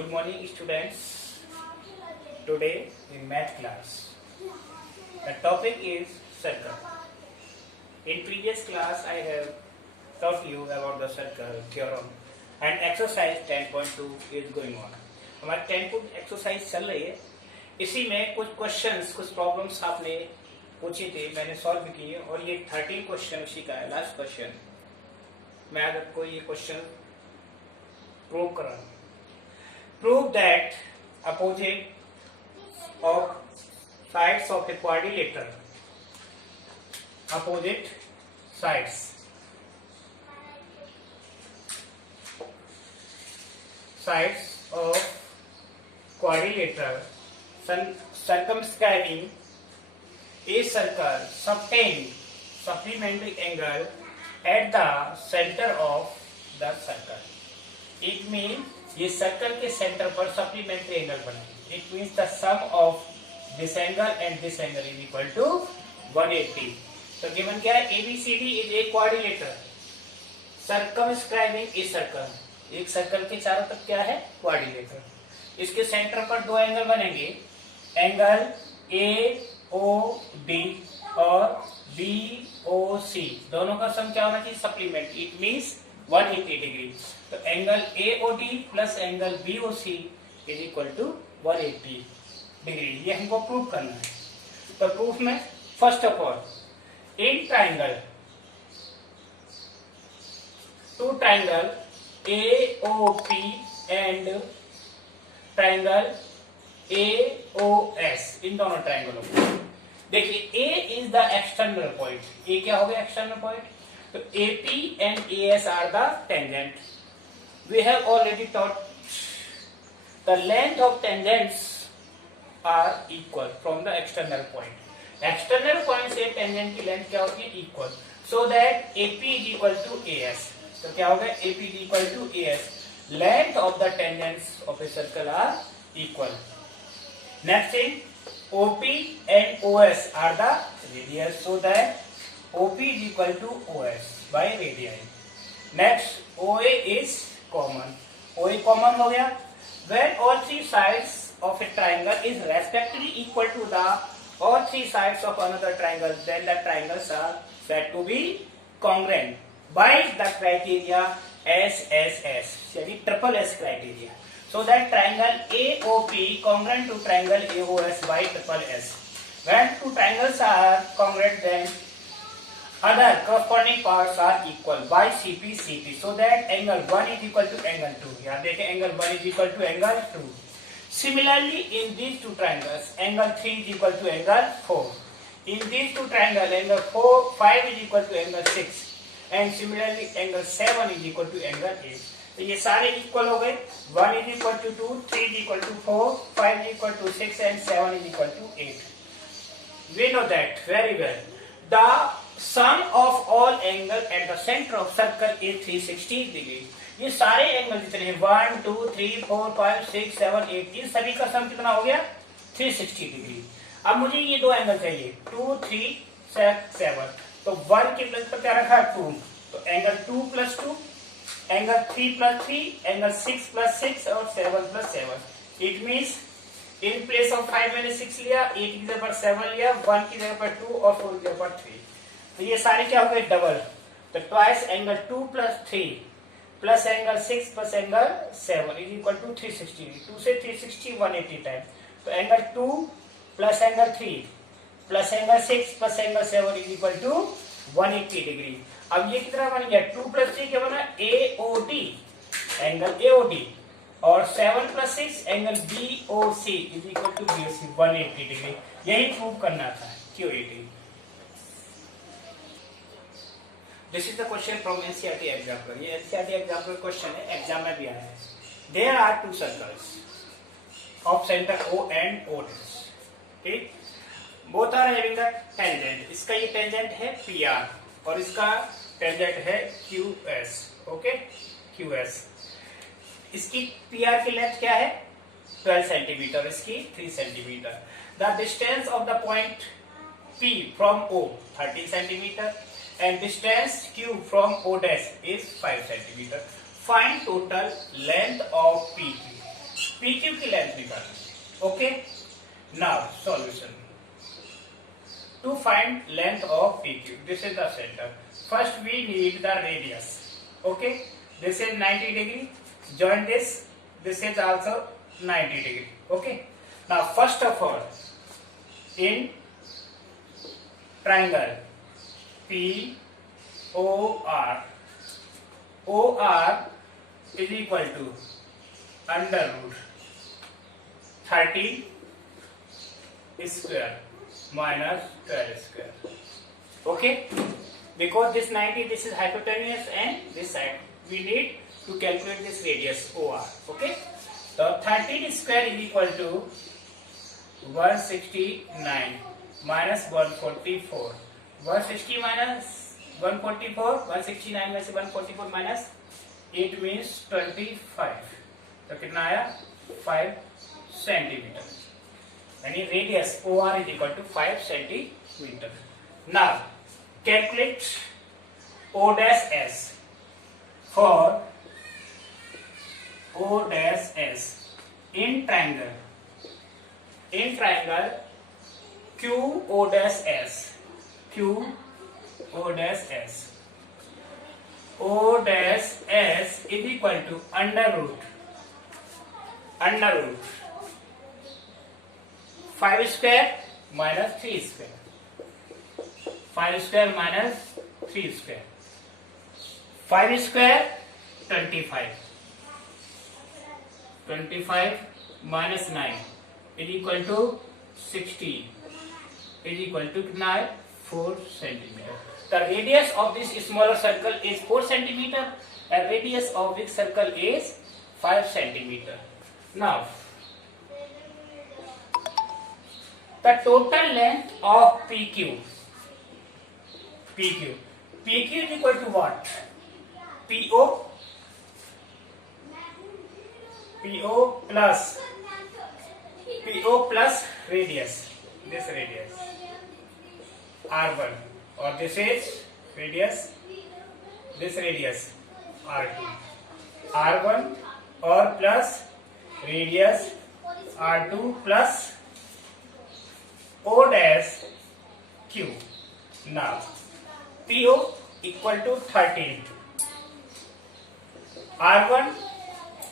Good morning, students. Today in math class, the topic is circle. In previous class, I have taught you about the circle theorem and exercise 10.2 is going on. हमारी 10 exercise चल रही है. इसी में कुछ questions, कुछ problems आपने पूछी थी, मैंने सॉल्व भी किए और ये 13 क्वेश्चन उसी का है. लास्ट क्वेश्चन मैं आज आपको ये क्वेश्चन प्रूव कर रहा हूँ. Prove that opposite of sides of a quadrilateral, opposite sides of quadrilateral circumscribing a circle subtend supplementary angle at the center of the circle. It means ये सर्कल के centre पर सप्लीमेंट्री एंगल बनेगी. It means the sum of this angle and this angle is equal to 180. तो given क्या है? ABCD is a quadrilateral circumscribing a circle. एक circle के चारों तरफ क्या है? क्वाड्रिलेटरल. इसके सेंटर पर दो एंगल बनेंगे, एंगल ए ओ डी और बी ओ सी. दोनों का सम क्या होना चाहिए? सप्लीमेंट. It means 180 degree. तो angle AOD plus angle BOC is equal to 180 degree. ये हमको प्रूव करना है. तो प्रूफ में first of all in triangle two triangle AOP and triangle AOS, इन दोनों ट्राइंगलों में देखिए A is the external point. A क्या हो गया? External point. So AP and AS are the tangent. We have already taught the length of tangents are equal from the external point. External point से tangent की length क्या होती है? Equal. So that AP is equal to AS. तो क्या होगा? AP is equal to AS. Length of the tangents of a circle are equal. Next thing, OP and OS are the radius. So that OP is equal to OS by radii. Next, OA is common. OA common हो गया. When all three sides of a triangle is respectively equal to the all three sides of another triangle, then the triangles are said to be congruent by the criteria SSS, यानी triple S criteria. So that triangle AOP congruent to triangle AOS by triple S. When two triangles are congruent, then other corresponding parts are equal by CP. So that angle 1 is equal to angle 2. यहाँ देखें angle 1 is equal to angle 2. Similarly, in these two triangles, angle 3 is equal to angle 4. In these two triangles, angle 5 is equal to angle 6. And similarly, angle 7 is equal to angle 8. तो ये सारे equal हो गए. 1 is equal to 2, 3 is equal to 4, 5 is equal to 6, and 7 is equal to 8. We know that very well. The sum of all angle at the center of circle is 360 degree. ये सारे angle जितने हैं 1, 2, 3, 4, 5, 6, 7, 8, इन सभी का सम कितना हो गया? 360 degree. अब मुझे ये दो एंगल चाहिए 2, 3, 7. तो 1 की प्लेस पर क्या रखा है? 2. तो angle 2 plus 2, angle 3 plus 3, angle 6 plus 6 और 7 plus 7. It means in place of 5 मैंने 6 लिया, 8 की जगह पर 7 लिया, 1 की जगह पर 2 और 4 की जगह पर 3. तो ये सारे क्या हो गए? डबल. तो twice angle 2 plus 3 plus angle 6 plus angle 7 is equal to 360. 2 से 360 180 टाइम. तो angle 2 plus angle 3 plus angle 6 plus angle 7 is equal to 180 degree. अब ये कितना बन गया? 2 प्लस 3 क्या बना? AOD, एंगल AOD, और 7 plus 6 angle BOC is equal to BOC 180 degree. यही प्रूव करना था. QED. This is the question from NCERT example. ये NCERT example question है, एग्जाम में भी आया है. There are two circles of center O and O dash. ठीक? Both are having the tangent. इसका ये tangent है PR और इसका tangent है QS. ओके? QS. इसकी PR की लेंथ क्या है? 12 सेंटीमीटर. इसकी 3 centimetre. The distance of the point P from O 13 centimetre. And distance Q from O dash is 5 centimeter. Find total length of PQ. की length निकालनी है। Okay, now solution to find length of PQ. This is the center. First we need the radius. Okay, this is 90 degree. Join this. This is also 90 degree. Okay. Now first of all, in triangle POR, OR is equal to under root 30 square minus 12 square. Okay, because this 90, this is hypotenuse, and this side we need to calculate this radius OR. Okay, so 13 square is equal to 169 minus 144. 160 minus 144, 169 में से 144 minus 8 means 25. तो कितना आया? 5 centimetre, यानी radius OR is equal to 5 centimetre. Now calculate O dash S. For O dash S in triangle QO dash S, QO dash S, O dash S is equal to under root 5 square minus 3 square. 5 square minus 3 square. 5 square 25. 25 minus 9 is equal to 60. Is equal to 4 centimeter. The radius of this smaller circle is 4 centimeter and radius of this circle is 5 centimeter. Now the total length of PQ is equal to what? PO plus radius, this radius R1, or this is radius, this radius R2, R1 or plus radius R2 plus O dash Q. Now PO equal to 13, R1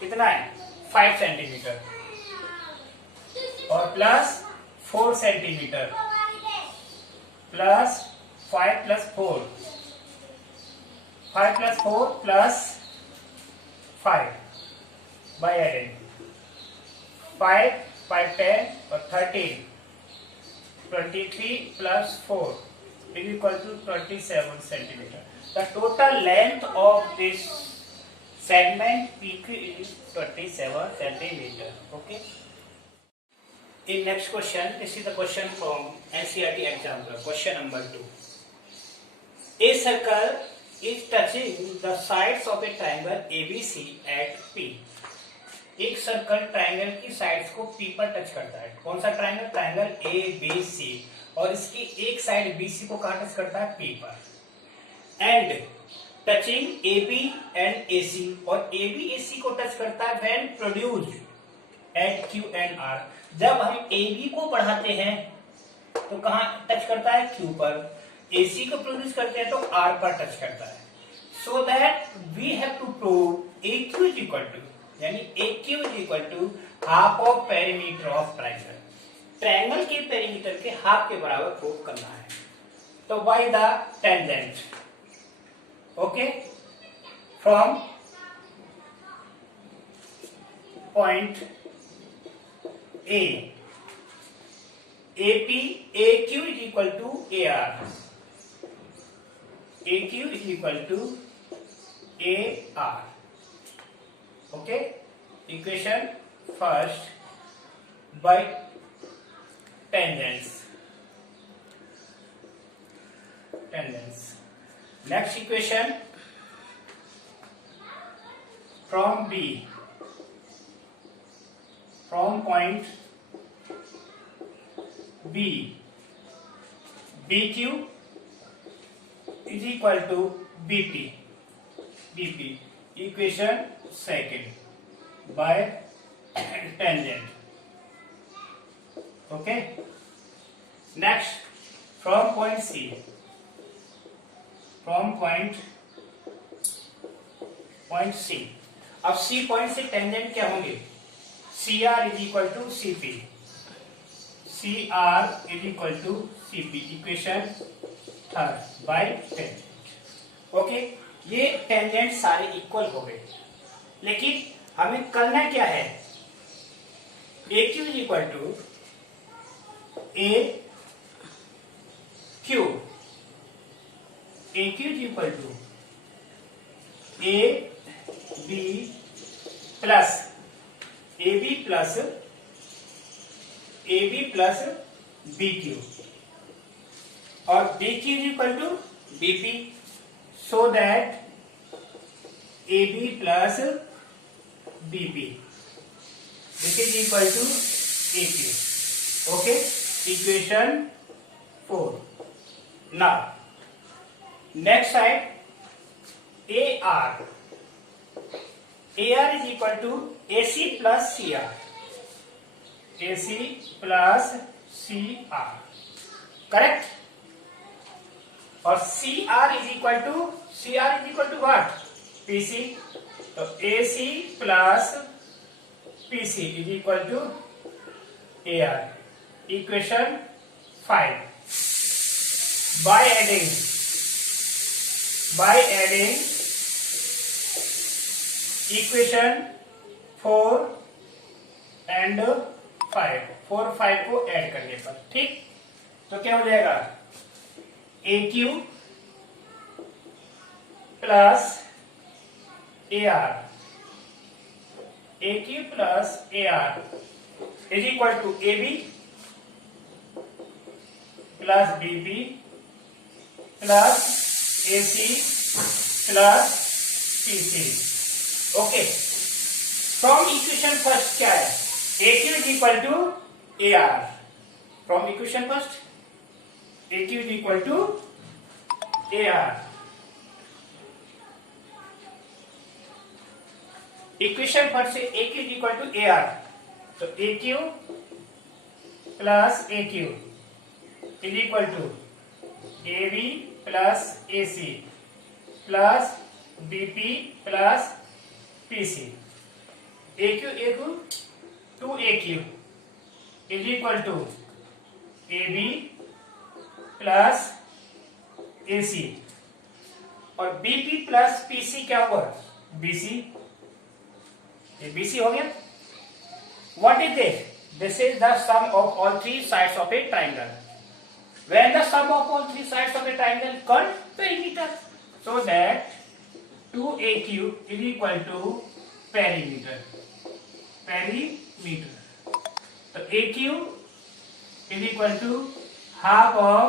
कितना है? 5 centimetre और plus 4 centimetre plus 5 plus 4 plus 5 by adding 5 10 और 13, 23 plus 4 is equal to 27 centimeter. The total length of this segment PQ is 27 centimeter. Okay. In next question, this is the question from NCERT example. Question number 2. A circle is touching the sides of a triangle ABC at P. एक circle triangle की sides को P पर touch करता है. कौन सा triangle? Triangle ABC, और इसकी एक साइड BC को कहाँ टच करता है? P पर. And touching AB and AC, और AB AC को टच करता है when produced at Q and R. जब हम AB को बढ़ाते हैं तो कहाँ टच करता है? Q पर. AC को प्रोड्यूस करते हैं तो R पर टच करता है. So that we have to prove AQ is equal to, यानी AQ is equal to half of perimeter of triangle. Triangle के पेरीमीटर के हाफ के बराबर प्रूव करना है. तो by the tangent, okay, from point A, AP, AQ is equal to AR. AQ is equal to AR. Okay, equation first by tangents. Next equation from B, from point B, BQ is equal to BP. Equation second by tangent. Okay. Next, from point C, from point C. अब C point से tangent क्या होंगे? CR is equal to CP. CR is equal to CP. Equation third by tangent. Okay, ये tangent सारे equal हो गए, लेकिन हमें करना क्या है? AQ is equal to AQ. AQ is equal to AB plus AB plus BQ और BQ is equal to BP, so that AB plus BP, this is equal to AQ. Okay, equation 4. Now next side, AR is equal to AC plus CR. AC plus CR, correct? और CR is equal to what? PC. तो AC plus PC is equal to AR. Equation 5. By adding equation 4 and 5, 4 5 को add करने पर, ठीक? तो क्या हो जाएगा? AQ plus AR, AQ plus AR is equal to AB plus BP plus AC plus PC. Okay, from equation first क्या है? AQ is equal to AR. From equation first AQ is equal to AR. Equation first से AQ is equal to AR. तो AQ plus AQ is equal to AB plus AC plus BP plus PC. AQ 2AQ is equal to AB plus AC और BP plus PC क्या हुआ? BC. ये BC हो गया. What is this? This is the sum of all three sides of a triangle. When the sum of all three sides of a triangle called perimeter, so that 2AQ is equal to perimeter. So AQ is equal to half of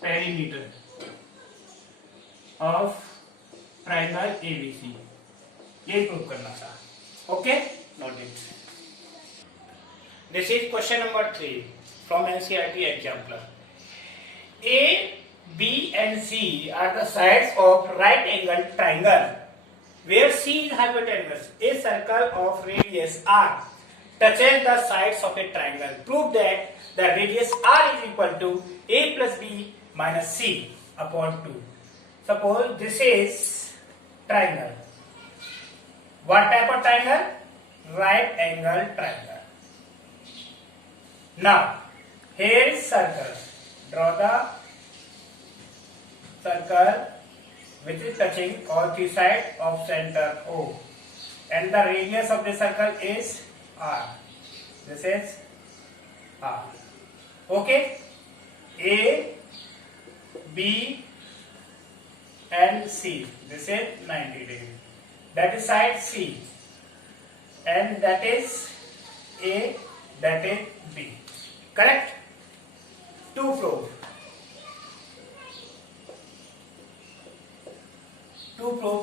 perimeter of triangle ABC. ये prove करना था. Okay, note it. This is question number 3 from NCERT exemplar. A, B and C are the sides of right angle triangle where C is hypotenuse. A circle of radius R touches the sides of a triangle. Prove that the radius R is equal to A plus B minus C upon 2. Suppose this is triangle. What type of triangle? Right angle triangle. Now here is circle. Draw the circle which is touching all three sides of center O, and the radius of the circle is R. This is R. Okay, A, B and C. This is 90 degree. That is side C, and that is A, that is B. Correct? To prove.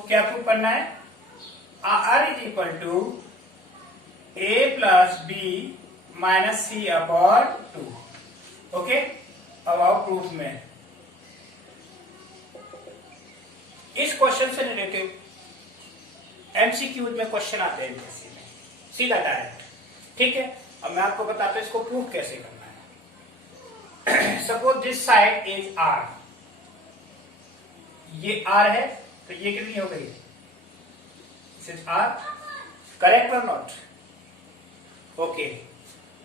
क्या prove करना है? R is equal to A plus B minus C upon 2. Okay, अब आओ proof में. इस question से related MCQ में question आते हैं जैसे में. सीधा डायरेक्ट, ठीक है। अब मैं आपको बताता हूं इसको प्रूफ कैसे करना है। Suppose this side is R, ये आर है, तो ये कितनी हो गई, दिस इज आर, करेक्ट और नॉट, ओके।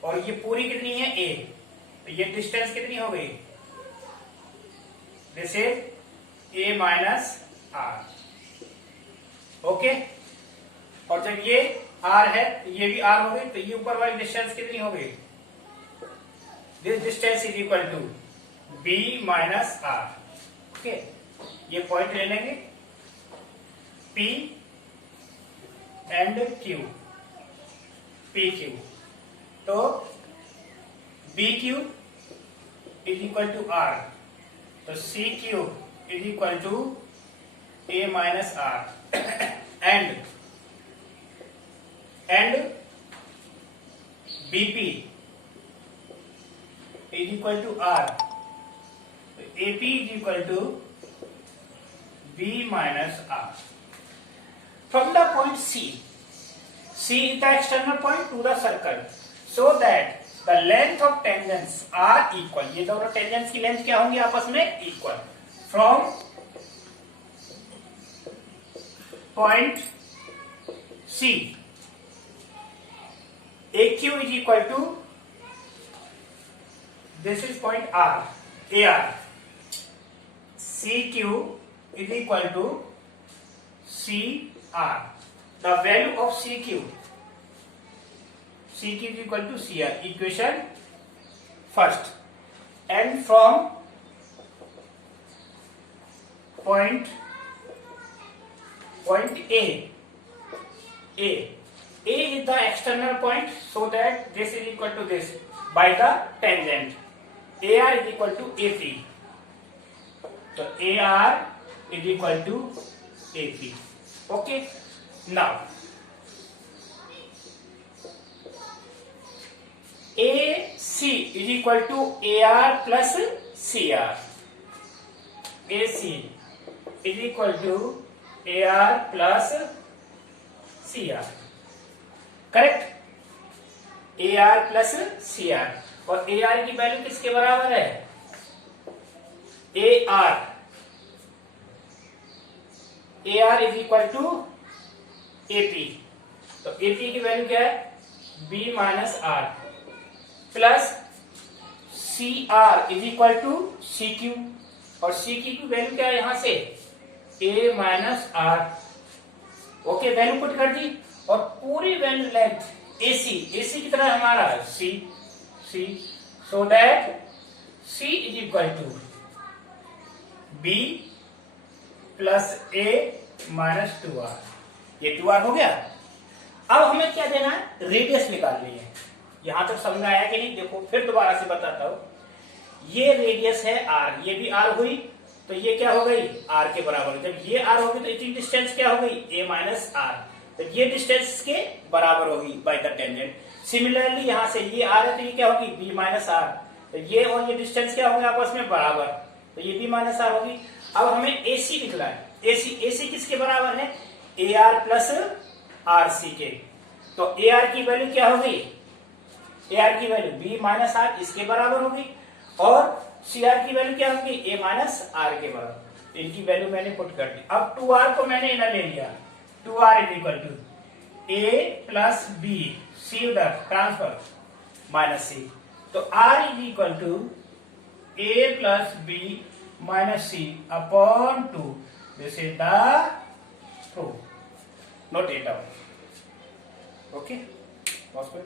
और ये पूरी कितनी है ए, तो ये डिस्टेंस कितनी हो गई, this is A minus R, okay. और जब ये आर है तो ये भी आर हो गई, तो ये ऊपर वाली डिस्टेंस कितनी हो गई, this distance is equal to B minus R, okay. ये पॉइंट ले लेंगे P and Q, P Q, तो B Q is equal to R, तो C Q is equal to A minus R, and BP is equal to R, AP is equal to B minus R. From the point C, C is the external point to the circle, so that the length of tangents are equal. ये दोनों tangents की length क्या होंगी आपस में, equal. From point C, AQ is equal to, this is point R, AR, CQ is equal to CR. The value of CQ is equal to CR, equation first, and from point A is the external point, so that this is equal to this by the tangent. AR is equal to AP, so AR is equal to AP, okay. Now AC is equal to AR plus CR, AC is equal to AR plus CR, correct, AR plus CR। और AR की value किसके बराबर है, AR is equal to AP, तो AP की value क्या है, B minus R, plus CR is equal to CQ, और CQ की वैल्यू क्या है यहां से, A minus R, okay. Value put कर दी, और पूरी वैल्यू लेंथ AC की तरह हमारा C, so that C is equal to B plus A minus 2R, ये 2R हो गया। अब हमें क्या देना है, रेडियस निकालनी है। यहां तक समझ में आया कि नहीं, देखो फिर दोबारा से बताता हूं। ये रेडियस है R, ये भी R हुई, तो ये क्या हो गई, R के बराबर। जब ये R होगी तो इतनी डिस्टेंस क्या हो गई, A माइनस R, तो ये डिस्टेंस के बराबर होगी बाय द टेंजेंट। सिमिलरली यहां से ये R है तो ये क्या होगी, B माइनस R, तो ये और ये डिस्टेंस क्या होंगे आपस में बराबर, तो ये B माइनस R होगी। अब हमें AC निकला है, AC किसके बराबर है, AR प्लस RC के, तो AR की वैल्यू क्या होगी, AR की वैल्यू B माइनस R इसके बराबर होगी, और CR की वैल्यू क्या होगी, A माइनस R के बराबर। इनकी वैल्यू मैंने पुट कर दी। अब 2R को मैंने इधर ले लिया, 2R is equal to A plus B, C उधर ट्रांसफर माइनस C, तो R is equal to A plus B minus C upon 2, this is the proof. Note it down. Okay? Possible?